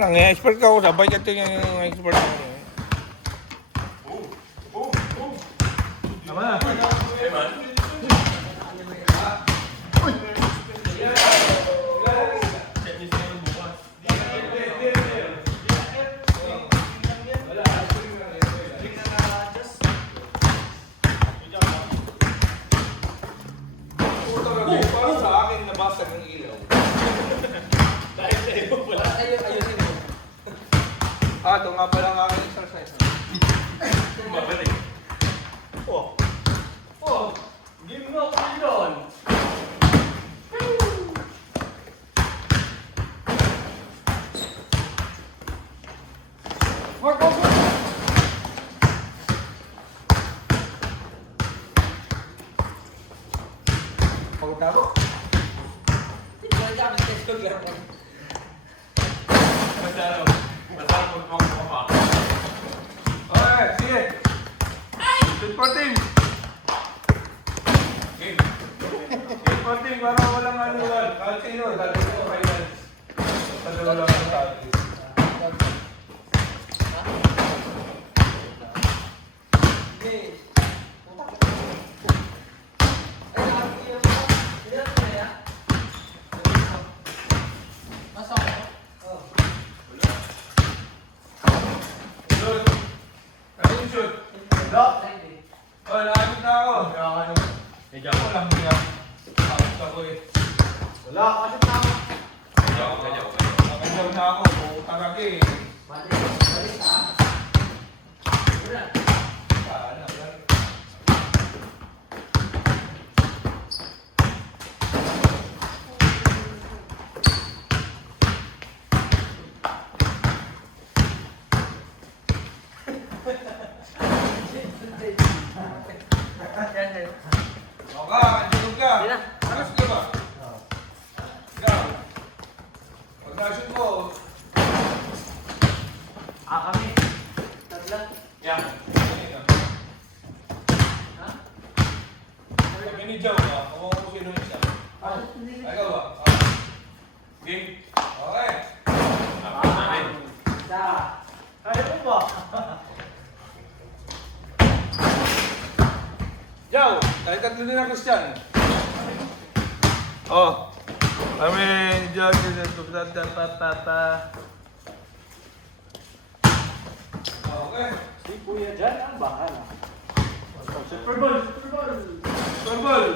Nang-expert ka ako, sabay ka ito yung expert ko. Tama na. Ito nga pala ang aking exercise. Mabalik. Game na ako yun. Mark, Pagod na ako. Okay, sige. Shoot for team. Game. Shoot for team para walang anuwan. Kahit sino, dahil ko finals. Padalo lang ang tali. Shoot. Ayun, shoot. Oh, nakamit na ako. Medyo Ako lang niya. Nakakit ako eh. Wala, kasi tama. Nakakit na ako. Taragi eh. Balik ha. Paano? Oka, andun ka. Alas ka ba? Ikaw. Pag na-shoot mo, Kami. Tatla. yan. Ha? Kami ni Joe ba? Kung ako sino isa. Ikaw ba? Game. Okay. Isa. Kaya mo ba? Joe, dahil tatlo din ang Christian. Oh. Kami, Joe, okay. Si Kuya dyan ang bahala. Super Bowl! Super Bowl! Verbal.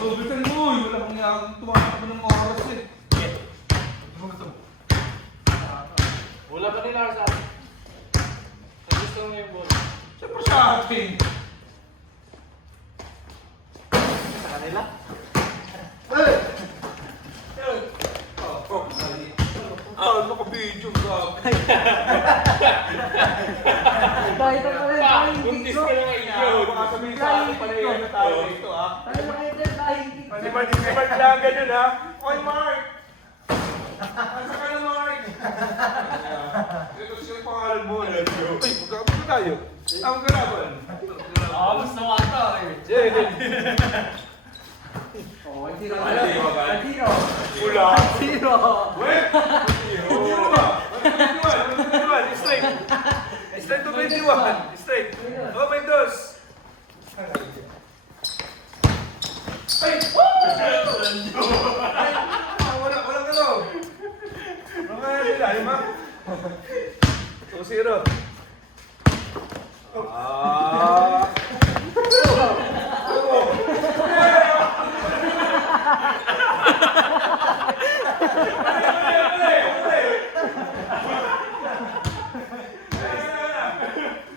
Oh, bitan mo. Wala kang yakang tumakbo ng oras eh. Wala pa nila sa atin. Gusto mo yung ball. Siyempre sa atin. Sa kanila? Naka-video ka. Kahit ang pala tayo buntis ka lang iyo. Baka sabihin sa akin pala yun na tayo ito ha. Tayo makita tayo Di ba lang ganyan ha? Oy Mark! Asa ka na Mark? Ito siya yung pangalan mo. Uy, magkakaroon tayo. Ang kalaban. Awas na wata eh. Oh, ang tiro. Ano, di ba ba? Ang tiro. Wala. Ang tiro. Wait! Ano ba? 21. Straight. Straight to 21. Straight. Oh, may dos. Ay! Walang ano. Mga nila, lima. 2-0. Ah.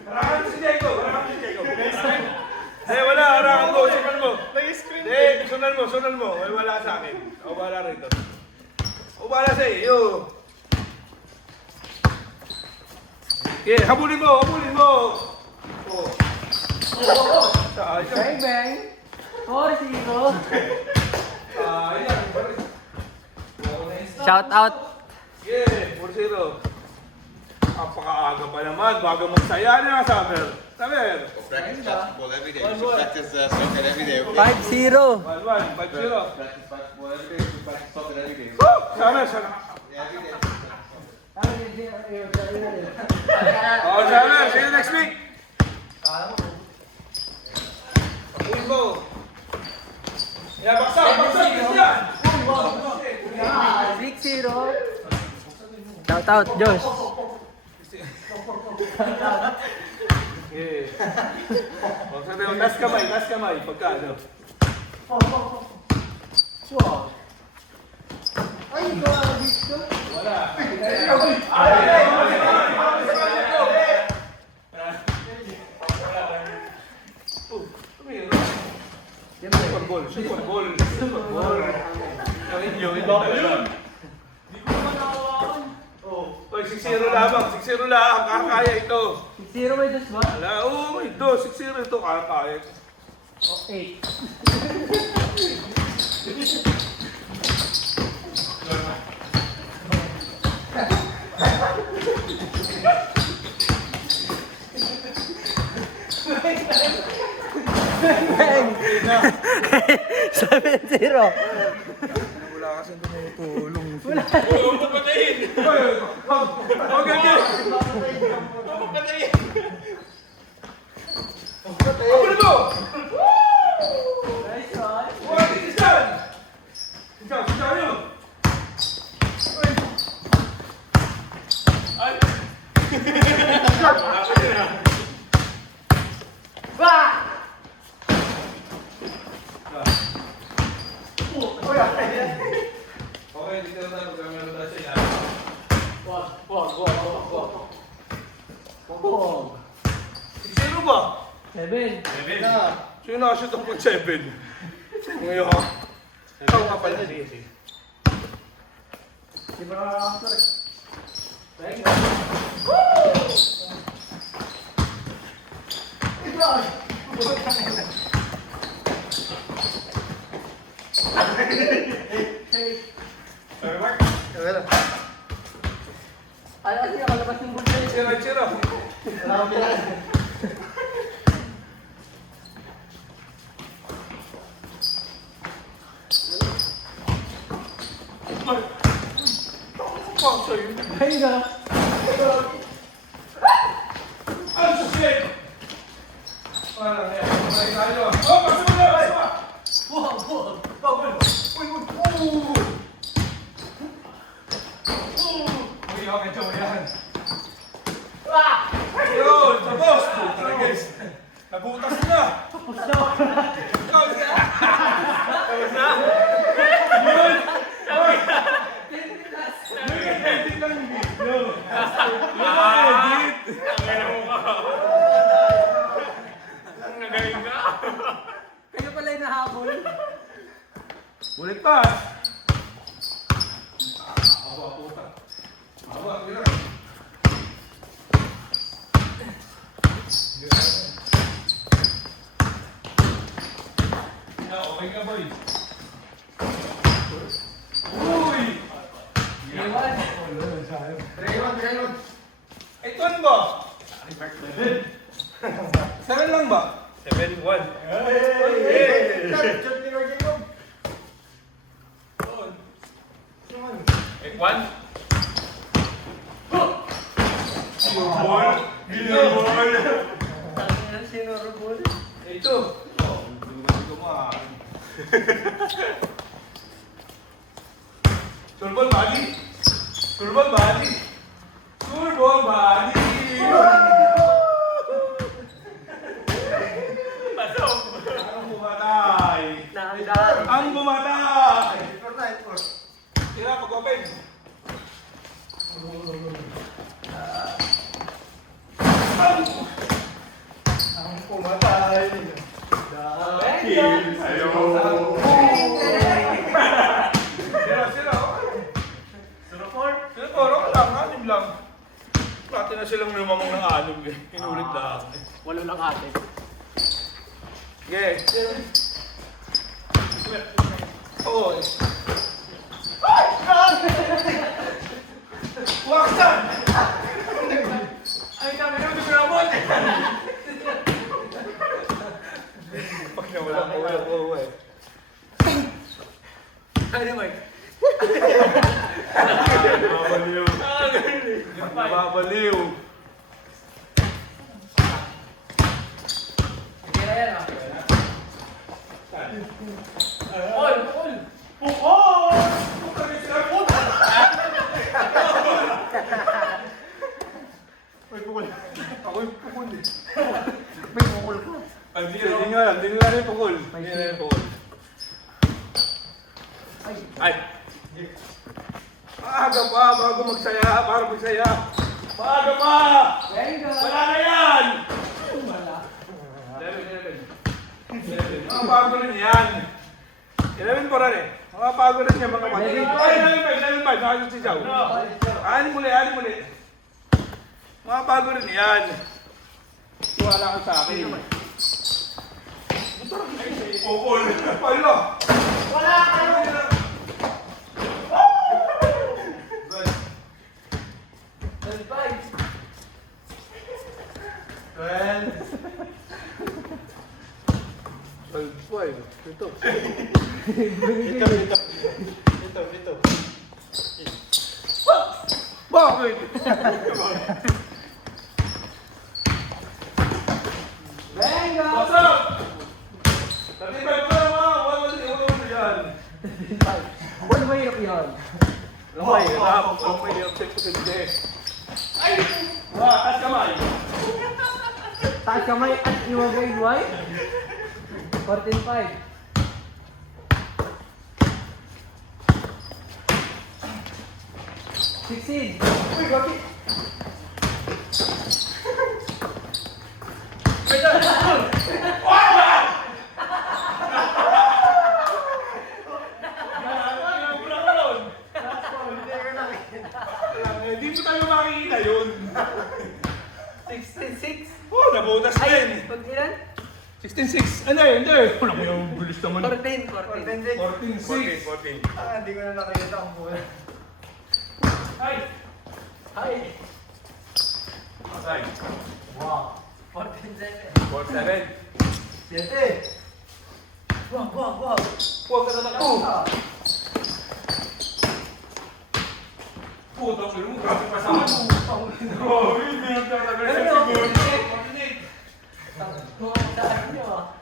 Harangan si Diego. Wala. Harangan mo. Sundan mo. Sundan mo. Wala sa akin. O, wala rito. O, wala sa iyo. Okay, habulin mo. Oh. Sayang. Bang bang. 4-0. Sayang. Shout out. Yeah, 4-0. Napakaaga pa naman. Bago magsaya na, Samer. Samer. Practice basketball every day. We should practice soccer every day. Okay? 5-0. 1-1. 5-0. Practice basketball every day. We should practice soccer every day. Woo! sana. Oh, sana. See you next week. Uy mo. Yeah, baksak. Christian. 6-0. Shout out, Josh. Okay. Oh, sabi mo, tas kamay. Pagka ano. Wala. Super Bowl. Ang inyo, iba ko yun. Oy, 6-0 lamang. 6-0 lang. Kakaya ito. 6-0 may dos ba? Wala, oo, ito. 6-0 ito. Kakaya. Okay. Seven zero. Wala kasi tumutulong. Huwag mo patayin. Huwag ganyan. Patayin. Abulin mo! Nice one. Huwag Christian! Sigaw yun! Ay. Okay, dito na tayo. Magkamera tayo sa ilan. Wag. 6-0 ba? 7. Sino nakashoot ang 7? Ngayon ka. Ikaw ka pala. Sige. Di ba nakakasar? Ay, kasi nakalabas yung bulsa eh. Sira. Wala akong pilan. Ay, nga. Ang susit! Parang yan. May tayo. Oh, pasok mo na! Uy, okay, Joe, yan. Yun, tapos! Puta na, guys. Nabutas na! Tapos na! Yun! Oy! Nag-edit lang yung video. Nag-edit! Nagaling ka. Kayo pala yung nahabol. Ulit pa! Awa, puta. Awa, yun. Okay ka, boy. Uy! Iwan. Ito ano ba? 7 lang ba? 7-1. One. Sinurubol. Ito. Oh, hindi ko maaari. Surbol bali. Surbol bali. Surbol bali. Pasok. Ang bumatay. Nakakidaan. Ang bumatay. Tira, pag-open. Ang pumatay. Dahil sa'yo. Sira. Sino po? Ako lang, anim lang. Pati na silang lumamang ng anim eh. Inulit na. Walo lang ate. Sige. Oo. Waksan! Ay, kami naman ito pinamon. Pag nawala ko, uwi. Ano, Mike? Nababaliw. Nababaliw. Hindi na yan ah. All! Ako yung pukul eh. May pukul ka. Hindi nga rin pukul. Hindi nga rin pukul. Ay! Maaga pa, bago magsaya, para magsaya. Maaga pa! Venga! Wala na yan! Wala. 11. Mga bago rin yan. 11 pa rin eh. Mga bago rin yan mga pati. Ay, 11 pa, nakasot si Chow. Ani muli. Mga bago rin yan. Wala ka sa akin. Pukul. Palo. Wala kayo! Ito. Bakit? Venga! Pasok! Tatibay ko na mga. Wala mo yan. Ano ba hirap yun? Lamay, hirap. Lamay, hirap. Hindi. Ay! Taas kamay. Taas kamay at iwagay buhay? 14-5. Sixteen. Uy, gabi. Hindi mo tayo makikita yun. 16-6. Oh, nabutas din. Pag ilan? 16-6. Ano yun? Hindi. Wala mo yung bilis naman. 14. 14-6. 14. Hindi ko na nakikita ang buhay. Ay! Ay! Ay! Wow! 14-7. 4-7. 7. Wow! Huwag ka tatakbo. Puta ko yung grabe pa sa akin. Oh, hindi yung tatagal sa siguro. Saan nyo ah?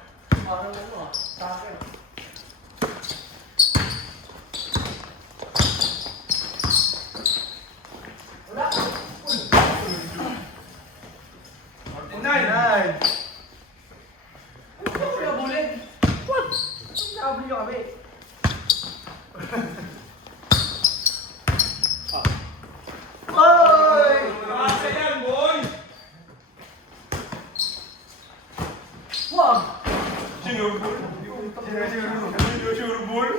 Parang ano ah? Sa akin. Wala! 49. Ano yung nabulin? What? Nakabuli nyo kami. Oy! Nakasa yan, boy! Wag! Sinurbol. Sinurbol.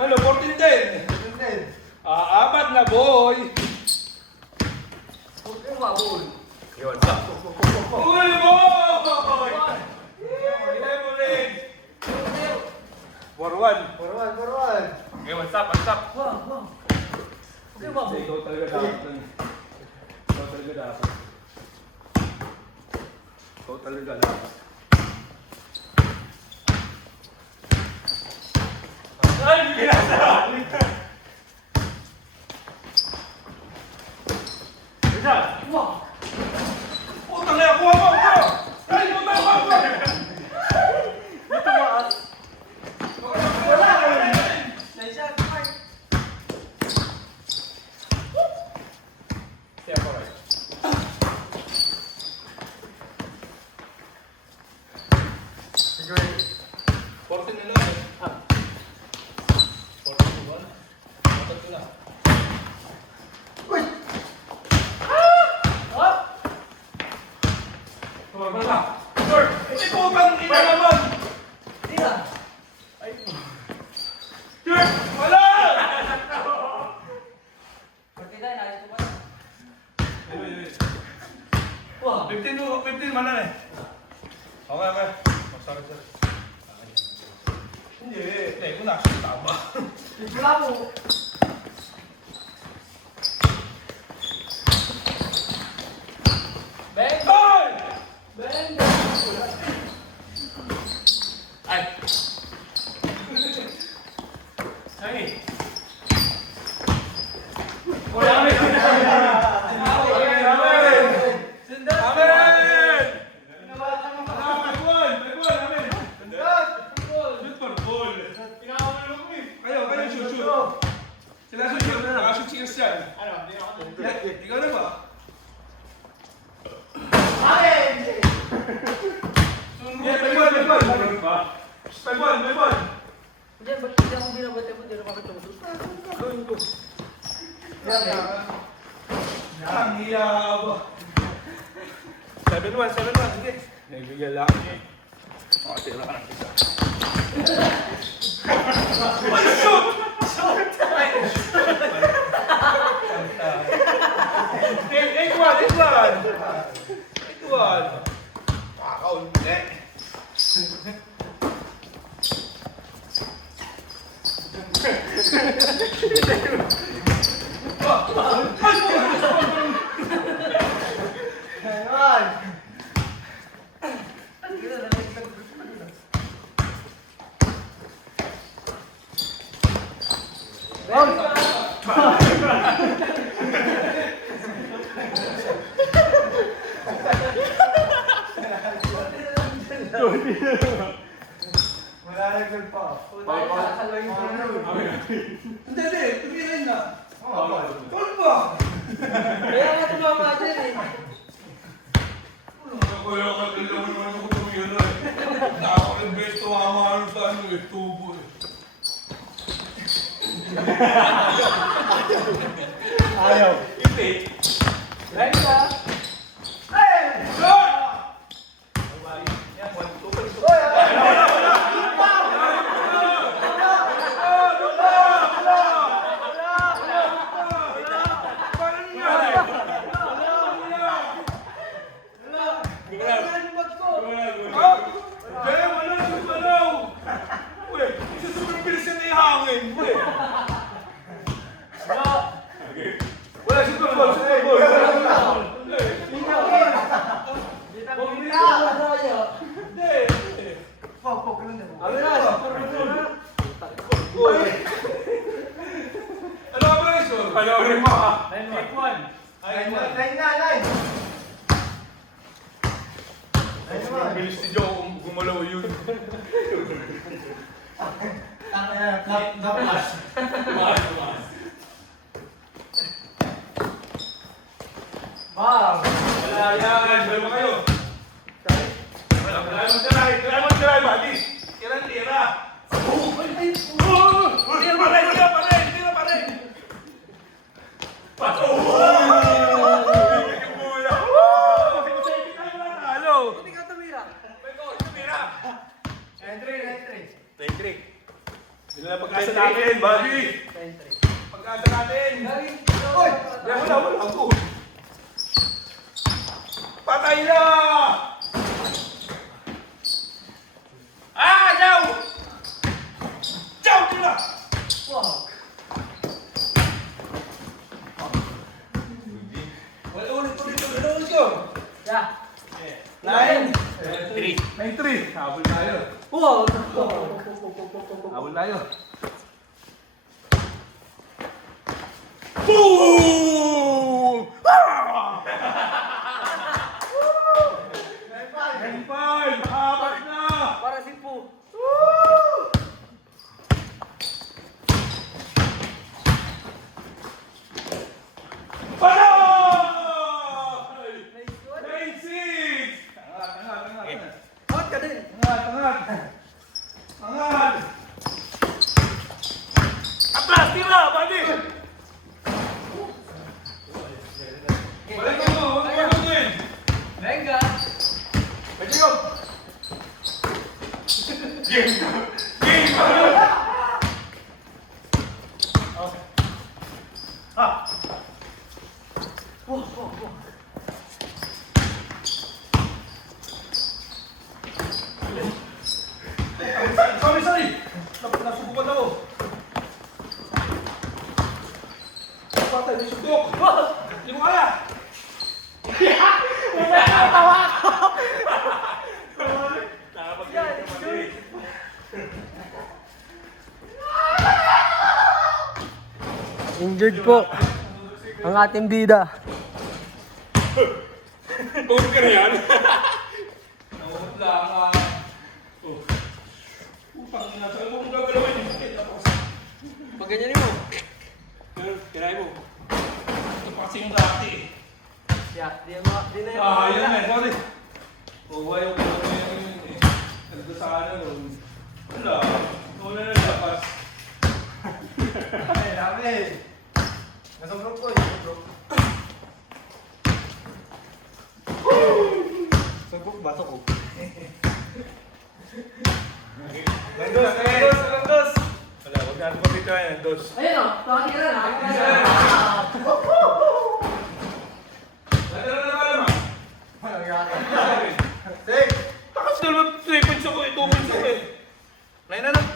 Ano, 14-10. Apat na, boy. Huwag kayong mabul. Yo, what's up? Uy, boy! Ilay mo rin. 4-1. Yo, what's up? What's up? Wag! Huwag kayong mabul. Ikaw talaga dapat. Ikaw talaga dapat. Ikaw talaga dapat. Ay, binasa! Wag! Putang na, kuha mo! Ay, putang mo! Dito maas. Wala! Nasa part. Stay up, alright. Sige. 14 na lang. 14-1. Matat ko na. Up! Tumama na. Sir, hindi putang ina naman! Tira! Sir, wala! 49, ayos ko ba? Wag! 15 man na eh. Okay, okay. Sorry, sir. Hindi, kung nasa tama. Wala mo! Bang! Ay! Bang! Ay! Ay! Ikaw na ba? Hindi, ba't hindi ako binabate mo? Hindi na makatungtong. Ang hiyaw. 7-1, 7-1. Sige. Nagbigyan lang. Tira ka ng isa. Shoot! Shoot! 8-1. Kakaunti. Hindi. Tumihin na. Tol ba? Kaya nga tumama dyan eh. Kaya ka kailangan naman ako tumihin na eh. Nakaka-invest to ama sa ano eh. Tubo eh. Ayaw. Hindi. Venga! Shot! Wala si Tol. Ano ka ba rin, Sor? Ano rin mo ha? 9-1. Bilis si Joe kung gumalaw yun. Wow! Wala yan. Dalawa kayo. Try mo try, buddy. Tira. Tira pa rin. Halo. Hindi ka tumira. Entry. Sila na pag-asa natin, buddy. Pag-asa natin. Wala ako. Patay na! Yaw! Yaw, tira! Wow! Ulit ko. Yeah! 9-3. Habol tayo. Wow! Habol tayo. Boom! Mahabas na! Para si Poo! Panoy! 9-6! Out ka din! Angat! Atlas, tira! Buddy! Balik mo! din! Venga! Pwede ko! Game! Sorry! Nasubukan ako. Patay, may sugok! Hindi mo kaya! Injured po. Ang ating bida. Huwag ka na yan. Nawag lang ah. Oh. Upang inasal mo kung gagalawin yung sakit ako. Pag ganyan mo. Kinain mo. Ito pa kasi yung dati eh. Yeah, di na yun. Ah, yun na eh. Sorry. Huwag yung gano'n yun eh. Nandito sa ano nun. Wala. Wala na lapas. Ay, dami. Nasobrok ko, nasobrok. Sobrok bato ko. Landos, landos, landos. Wala, huwag natin mabito yan. Landos. Ayun o, tawagin ka na. Landos na naman. Walang yata. Take. Takas na naman 3 points ako eh. 2 points ako eh. Lain na lang.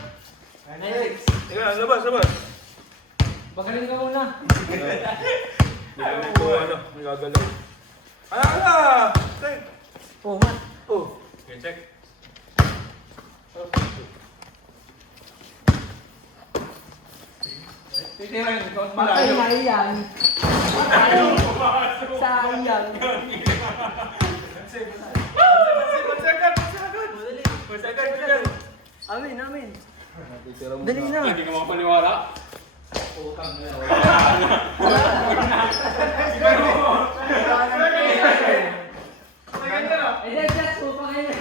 Next. Teka, labas, labas. Magaling ka muna. Hindi ko ano, nagagalaw. Ano? Take. Oo man. Oh. Okay, check. Titirahin ko. Patay Malayo. na iyan. Patay. Sayang. Amin, amin. Dali na. Hindi ka makapaniwala. Utang na. Eh, then, just mo pa kayo.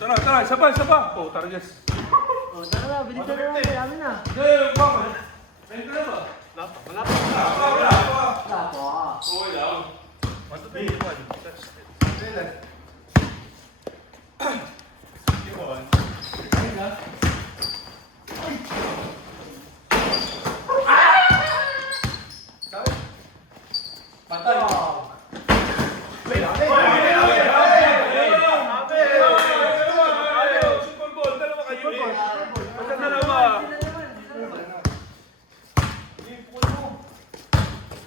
Tara, tara, isa pa, isa pa. Oh, target. Oh, tara na, bilisan na natin. Amin na. Hey, bakit? Ayun ka na ba? Wala po. Okay lang. One to three. One. Patay. Super Bowl, dalawa kayo eh. Basta dalawa.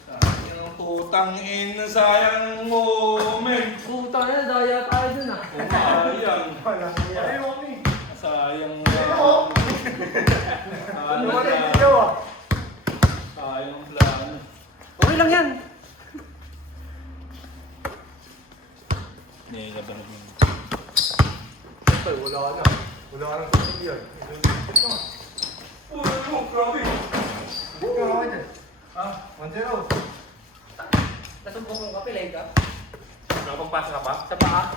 Sayang tutang in, sayang moment. Puta na, daya tayo dun ah. Sayang. Walang yata. Sayang. Ano wala yung video ah? Sayang plan. Okay lang yan. Hindi, laban mo. Ay, wala ka na. Wala ka ng tubig yan. Oh, grabe. Hindi ka ako dyan. Ha? 1-0. Nasumbong kong kapilay ka. Nakapagpasa ka pa? Sa paa.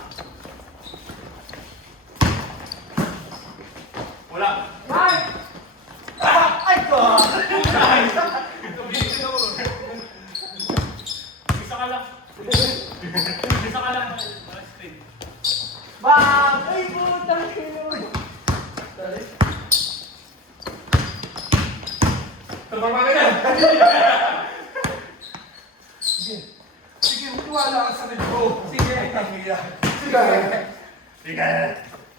Wala. Ay! Ay ko! Isa ka lang. Isa ka lang. Bang! Ay, putang ino. Sorry. Tumama ka yan. Sige, magtiwala ka sa akin, bro. Sige, tangiya. Sige.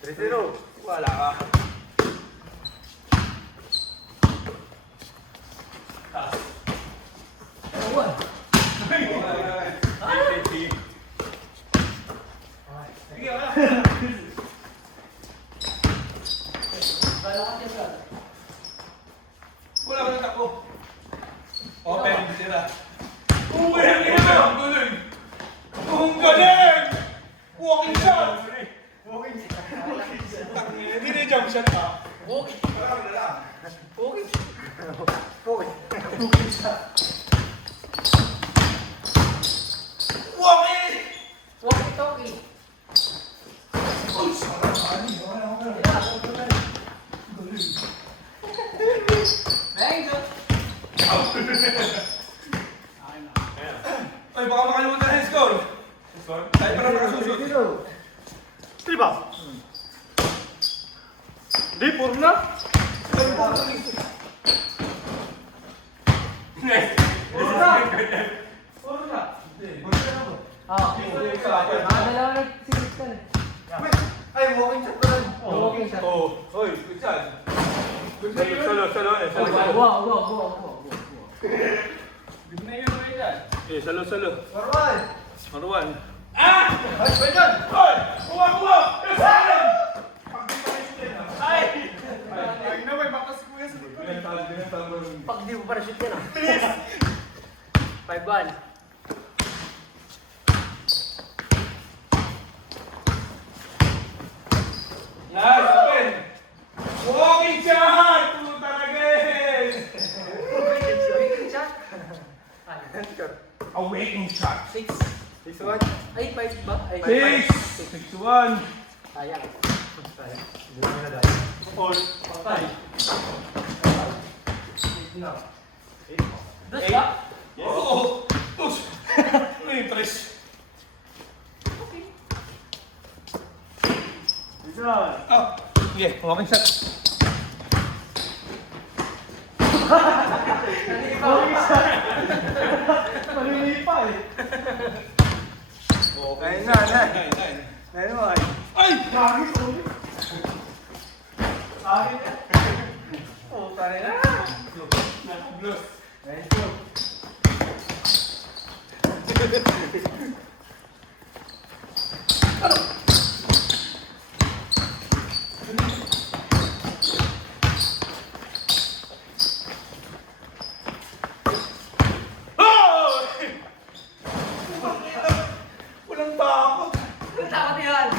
3-0. Wala ka. Awan. Sige, wala. Kala ka siya, brother. Wala ka na tako. Open, sila. Ang galing ito! Ang galing! Ang galing! Walking shot! Hindi na jump shot ha. Okay. Wala ka na lang. Okay. Walking! Walkie talkie. Uy, sarap ani. Wala ka na. Thank you. Ay, baka makalimutan na yung score. Tayo para makasusunod. Diba? Di, puro na. Puro na. Ah, dalawa na sinis ka na. Ay, walking shot pa rin. Walking shot. Oh, oy, good shot. Good na yun. Salo, salo, eh. Salo, salo. Wow. Good na yun, eh, yan. Eh, salo, salo. Marwan. Marwan. Ah! Ay, pwede! Hoy! Kuha! Yes, Allen! Pag di pa rin sila. Ay! 5-1. Yan, open. Walking shot! Puta na guys! Weekend shot. A waking shot. 6. 6-1. Ay, 5 ba? Ay, 6, 6-1. Sayang. Hindi mo na dahil. Dos ba? Oo. Tus. Ano yung tres? Ah, sige, walking shot. Malilipa eh. Okay. Ayun na, na. Nine. Ayun mo ay. Ay! Bakit ulit? Akin na. Oh, tari na. Blus. Thank you. Oh! Walang takot. Ang takot yan.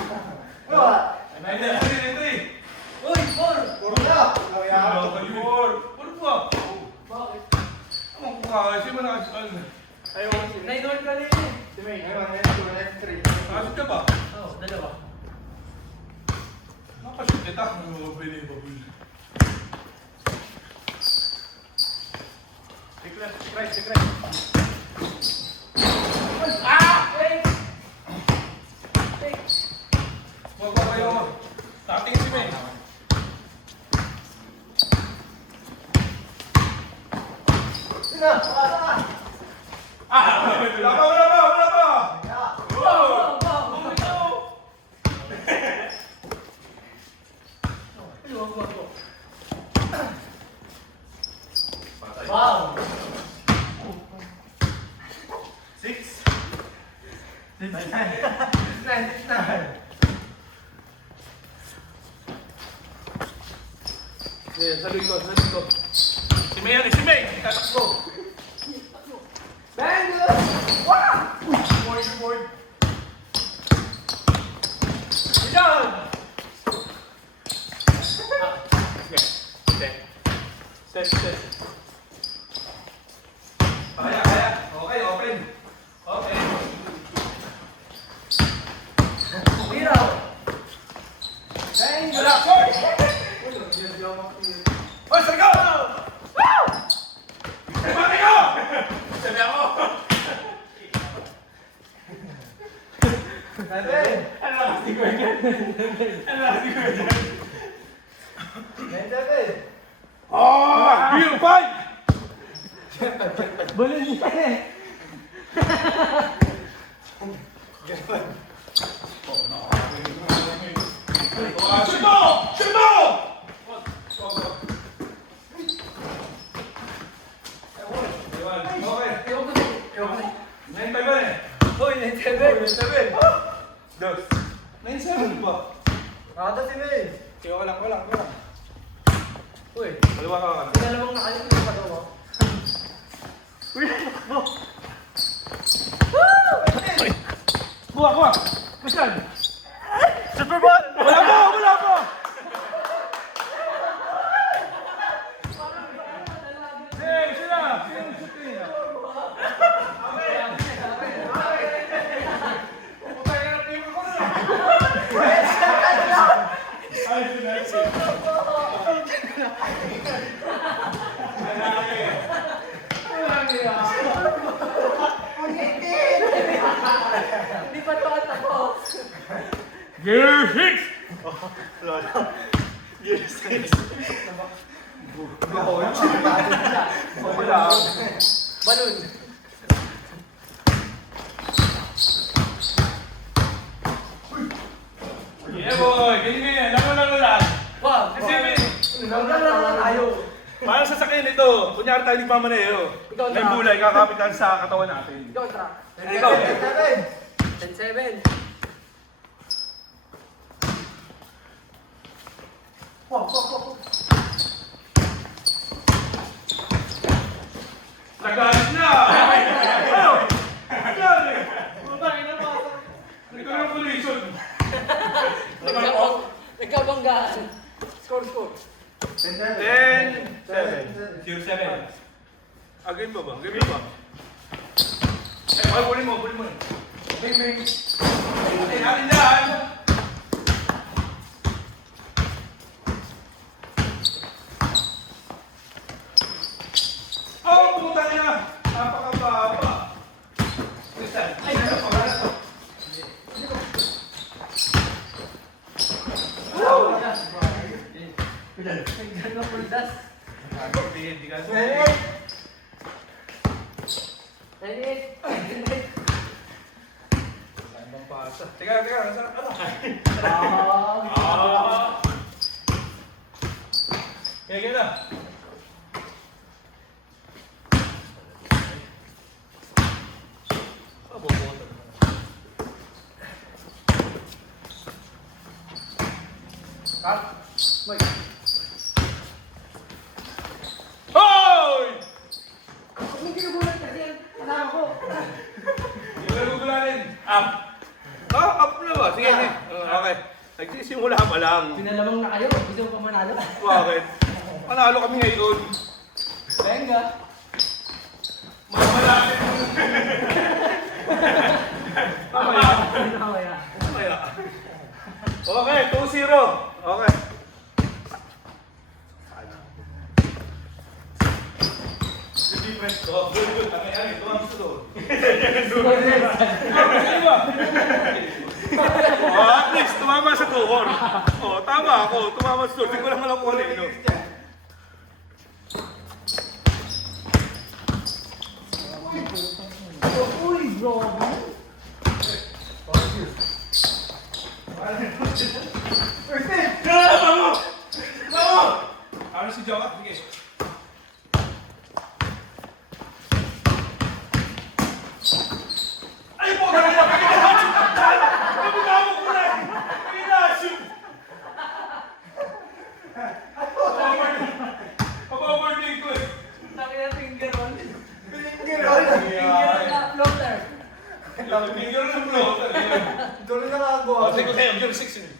Wala. Nine na, three. Uy, 4. Puro na. Ano kayo? Ano ba? Bakit? Ano ko kasi mo na ano? Ayaw ko si May. 9-1 ka rin eh. Si May. Ayun, ayun, 2-3. Nakasot ka ba? Oo, dalawa. Nakasot kita. Ano ba pwede ba? Secret. Wait. Wait. Wag ba kayo? Tating si May. Sina, pasa. Wala pa! Wow, wow, wow. Ay, wag, wag, wag. Wow. 6. 6-9. Yeah, sabi ko. Si May yan, si May! Tatakbo. Bang! Wow! Board. Yan! Set. Kaya. Okay, open. Okay. Hiraw. Bang! Wala, Koy! Hoy, sargaw! Woo! Kumari ko! Sabi ako! Seven. Ano lakas ni Kuya dyan? Ano lakas ni Kuya dyan? 9-7. Oh! Beer fight! Bulin niya eh. Shoot mo! Shoot mo! Okay. 9-5 ba eh? Uy, 9-7. 9-7 ba? Kada si May. Okay, wala. Uy, Kaliwa ka. dalawang nakalit yung pagawa. Kuha! Masyad! Super Bowl! Wala po! Hey, sila! Sino yung shoot niya? Hindi pa ito tapos. Gear 6! Wala. Balon. Yeah boy! Ganyan. Lang. Wow. Kasi may... Naglalaro na tayo. Parang sasakyan ito. Kunyari tayo nagmamaneho. Ikaw May na. bulay, kakapit lang sa katawan natin. Ikaw, track. Ikaw. 7. 10-7. Nagalit na! Ikaw banggaan. Score. 10-7. 0-7. Agad ba ba? Agad ba? Ay, huli mo. Bing. Ay, natin dyan. Oh, pumunta niya. Napakababa. Tristan. Ay, ano pa ba? Gano'n po das. Hindi ka so. Teka. Nasaan? Ano? Kaya na. Hoy! Hindi kinugulat kasi ang kasama ko. Yung nagugulanin. Up. Up na ba? Sige. Okay. Nagsisimula pa lang. Pinalamang na kayo. Gusto mo pa manalo? Bakit? Panalo kami ngayon. Venga. Malapit. Mamaya. Mamaya. Okay, 2-0. Okay. Difference ko. Good. Ano, tumama sa doon. At least, tumama sa tuhor. Tama ako. Tumama sa tuhor. Hindi ko lang alam kung ano yun. Uy, bro. Ano si Jowa? Sige. Ay po! Kabitaw ko na! Pinashoot! Pababarding ko eh. Taki na finger roll. Finger roll. Finger na floater. Finger na floater. Doon na nakagawa. Sige ko sa'yo, Gear 6 yun.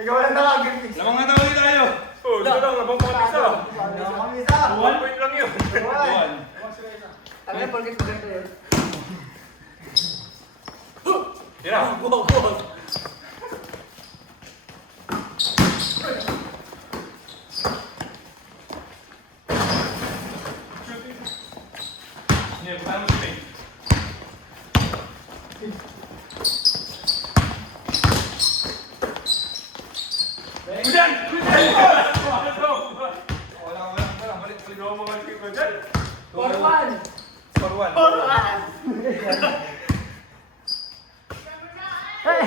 Ikaw lang nakagirpix. Lamang nga tayo. Ito lang, labang mga isa. Kami isa. 1 point lang yun. Taki na porkit ko ganito yun. Tira. Go. Hindi, paano mo si Kudan! Wala. Balik ako mga ko dyan. 4-1. 4-1. Hey!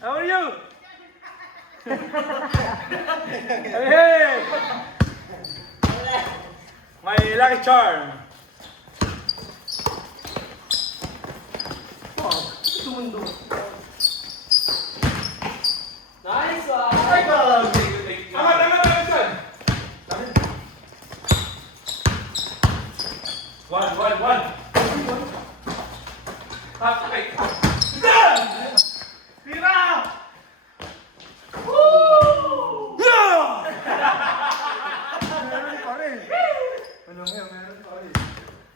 How are you? Hey! My lucky charm. Sumundo. Nice one! Tama, Stan. 1. Okay. Tira! Woo! Yeah! Meron pa rin. Ano nga, meron pa rin.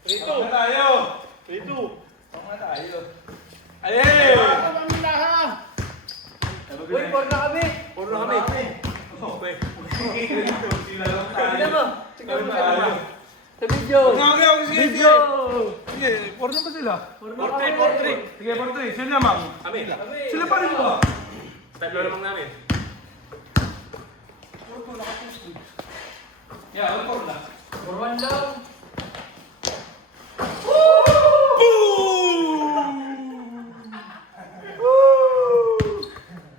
3-2 tayo. 3-2. Tama tayo. Ayun! Uy, 4 na kami. Puro na kami. Okay. Sila lang tayo. Tignan mo. Tignan mo sa tayo. Sa video. Okay, sige. Video! Sige, 4 na ba sila? 4-3. Sige, 4-3. Sila lamang. Kami. Sila pa rin ba? Tatlo lamang namin. Yeah, ano 4 na? 4-1 lang.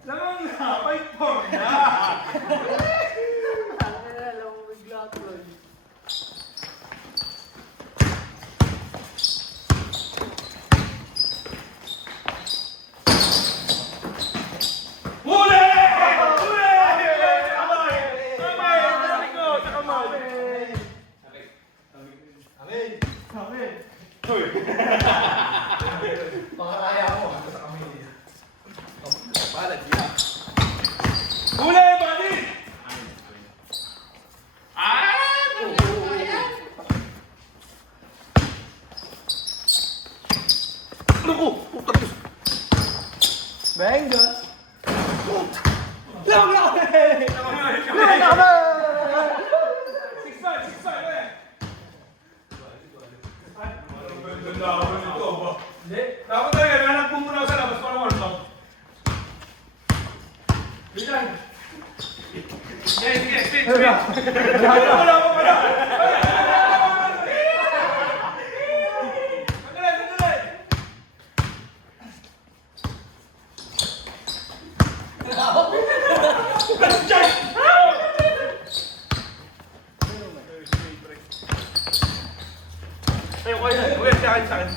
Lang na, 5-4 na. Alam mo, bigla ako. Huli! Huli! Kamay! Kamay! Sabi ko, sa kamay. Bahala siya. Huli, buddy! Naku! Putak yun! Benga! Lamang lang! Lamang na! 6-5, 6-5, eh! Dapat talaga, nanak mo muna sa labas para warm-up. Bilang! Sige, sige, speed, speed! Wala pa pala! Sandali, sandali! Ay, okay na. Okay, sa akin, sa akin.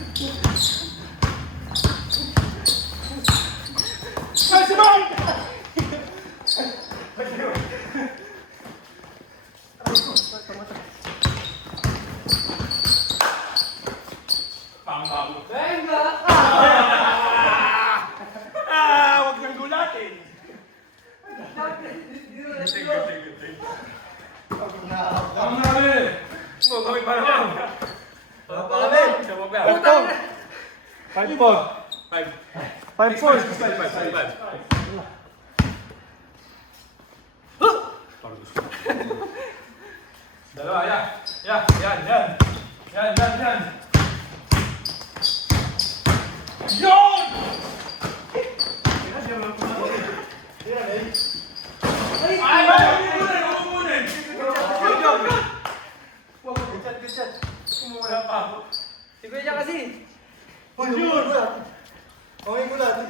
Ay, si Mark! Pang-bago. Benga! Huwag kang gulatin. Tama na kami. Oo, kami para lang. Sa baba. 5-4. 5-4. Dalawa, yan. Yan, yan, yan. Yan, yan, yan. Yun! Ay, umuunin. Umula pa ako. Si Kuya kasi. Yun! Okay ko lang.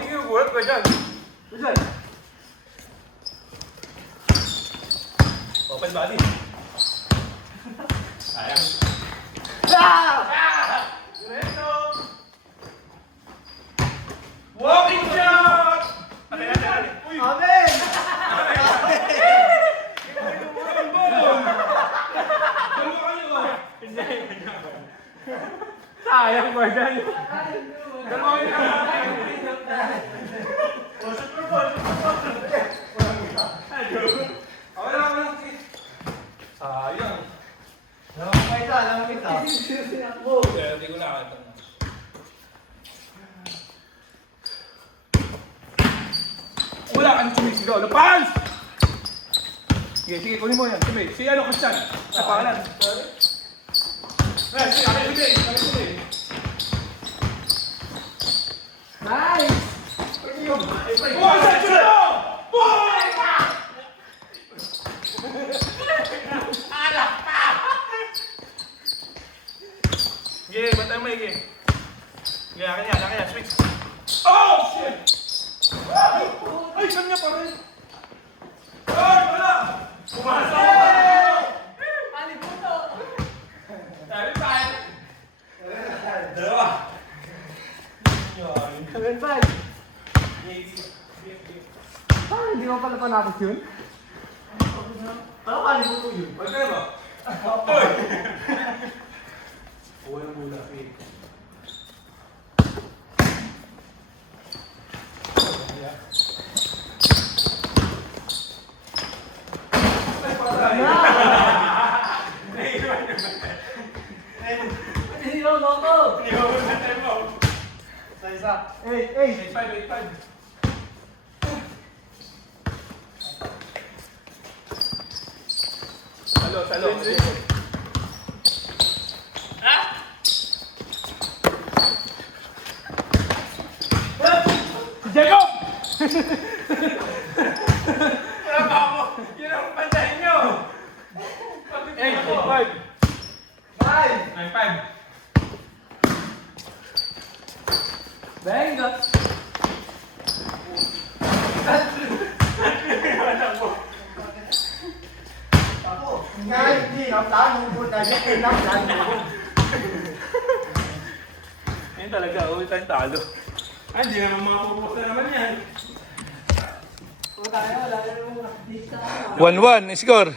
Sige, gulat ka dyan. Open body. Sayang. Diretso! Walking shot! Ate, ate, ate. Uy! Amen! Sayang ba dyan? Dalawa kayo sayang. Alam kita. Hindi ko nakakita. Wala kang sumisigaw. Lapas! Sige, sige, kunin mo yan. Sige, si ano Christian? Sa pangalan. Sige, sige, sige. Nice! Buhay sa chulo! Buhay! Sige, bantay mo, sige. Sige, akin yan, switch. Oh, shit! Ay, saan niya pa rin? Ay, wala! Pumasok! Alibuto! Sabi pa! Dalawa! Seven five. Hindi mo pala panapos yun? Ano kalibuto yun? Pwede ka ba? Uy! Uwan ang mula, sige. Hindi mo ako! Hindi ko sa tempo. Isa. 8. 8-5. Salo. Jacob! Wala pa ako. Yun ang pantahin nyo. 8-5. 9-5. Benga! Hindi, naplano po na yan. Naplano po. Yan talaga, uwi tayong talo. Ay, hindi naman makapupukos na naman yan. Wala na yung mga 1-1, score.